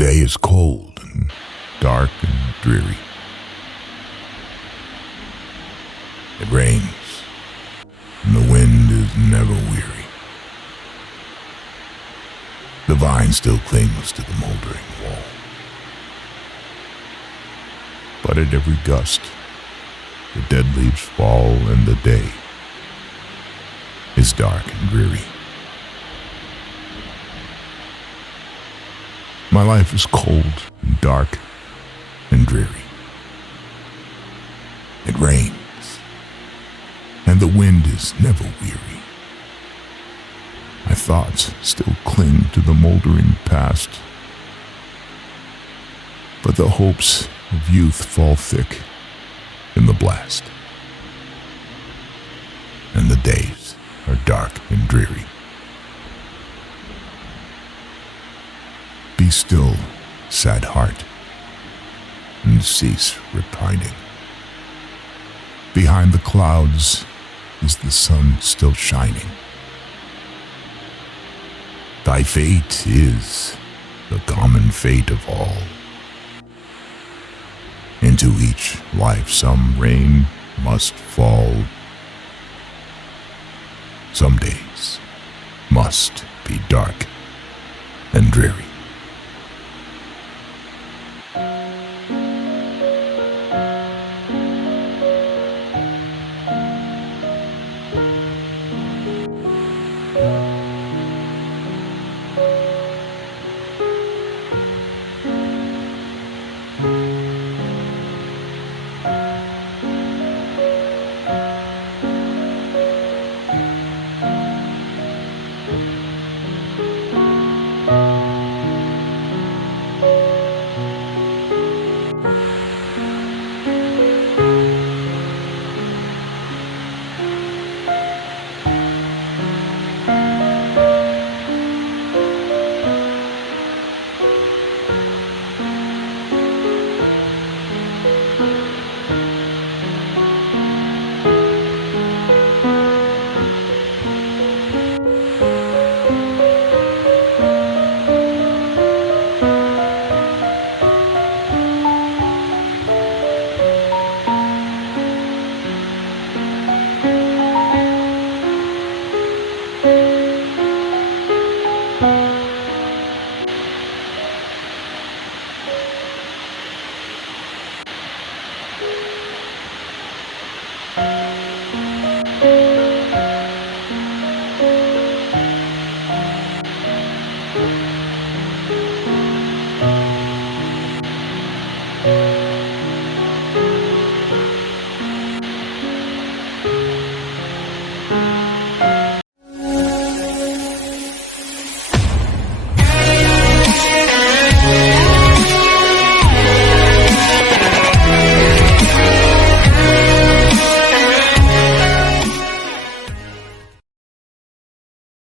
day is cold and dark and dreary. It rains, and the wind is never weary. The vine still clings to the moldering wall. But at every gust, the dead leaves fall, and the day is dark and dreary. My life is cold and dark and dreary. It rains, and the wind is never weary. My thoughts still cling to the moldering past, but the hopes of youth fall thick in the blast, and the days are dark and dreary. Be still, sad heart, and cease repining. Behind the clouds is the sun still shining. Thy fate is the common fate of all. Into each life some rain must fall. Some days must be dark and dreary.